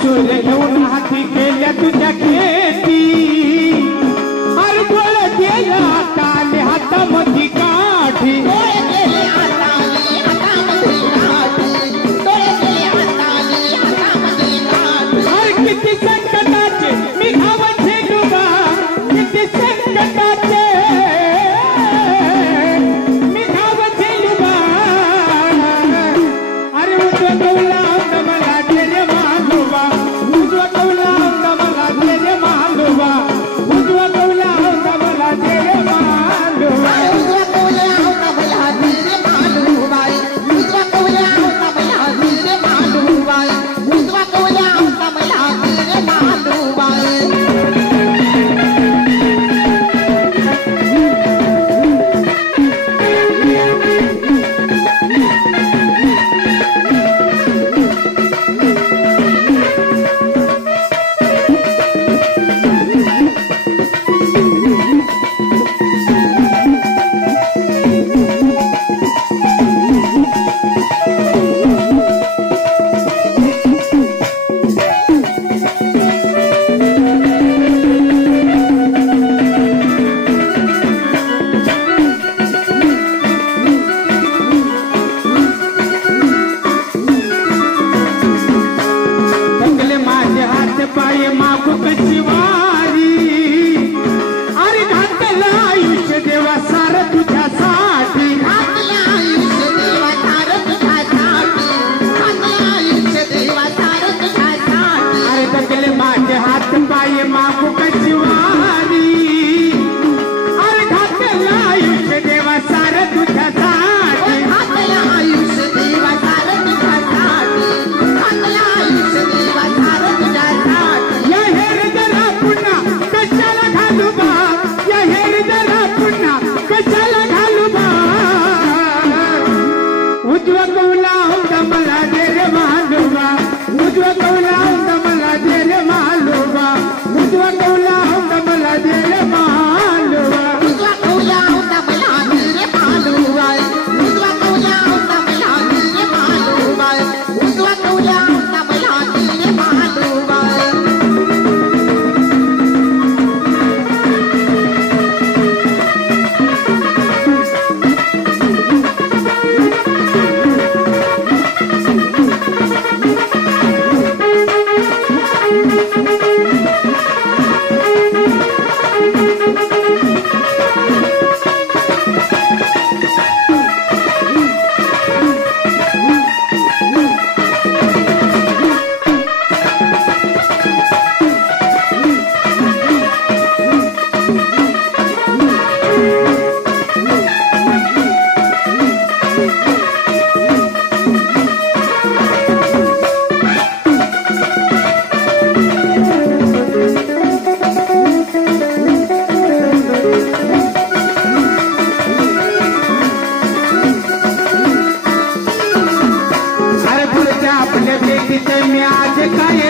त्रिशूल घेऊन हाती केल्या तुझ्या खेती अरे डोळे गेल्या हाताले हातामध्ये काठी अरे किती संकटाचे मी घावन झेलूबा किती संकटाचे मी घावन झेलूबा अरे उजवा कौला मला तेरे मालूबा उजवा कौला मला तेरे मालूबा उजवा कौला मला तेरे मालूबा उजवा कौला मला तेरे मालूबा उजवा कौला मला तेरे मालूबा उजवा कौला मला तेरे मालूबा थकले माझे हात पाय माफक शिवारी अरे घातलं आयुष्य देवा सार तुझ्यासाठी आपल्या आयुष्य देवा सार तुझ्यासाठी आपल्या आयुष्य देवा सार तुझ्यासाठी अरे थकले माझे हात पाय माफक शिवारी अरे घातलं आयुष्य देवा सार तुझ्यासाठी आपल्या आयुष्य देवा सार तुझ्यासाठी आपल्या आयुष्य देवा सार तुझ्यासाठी या हेर जरा पुन्हा कशाला घालू बा या हेर जरा पुन्हा कशाला घालू बा उजवा कौला होता मला दे रे मालूबा उजवा कौला होता मला दे रे मालूबा उजवा कौला होता मला दे रे मालूबा उजवा कौला मला तेरे मालूबा उजवा कौला मला तेरे मालूबा उजवा कौला मला तेरे मालूबा अरे पुढच्या आपल्या भेटीत मी आज काय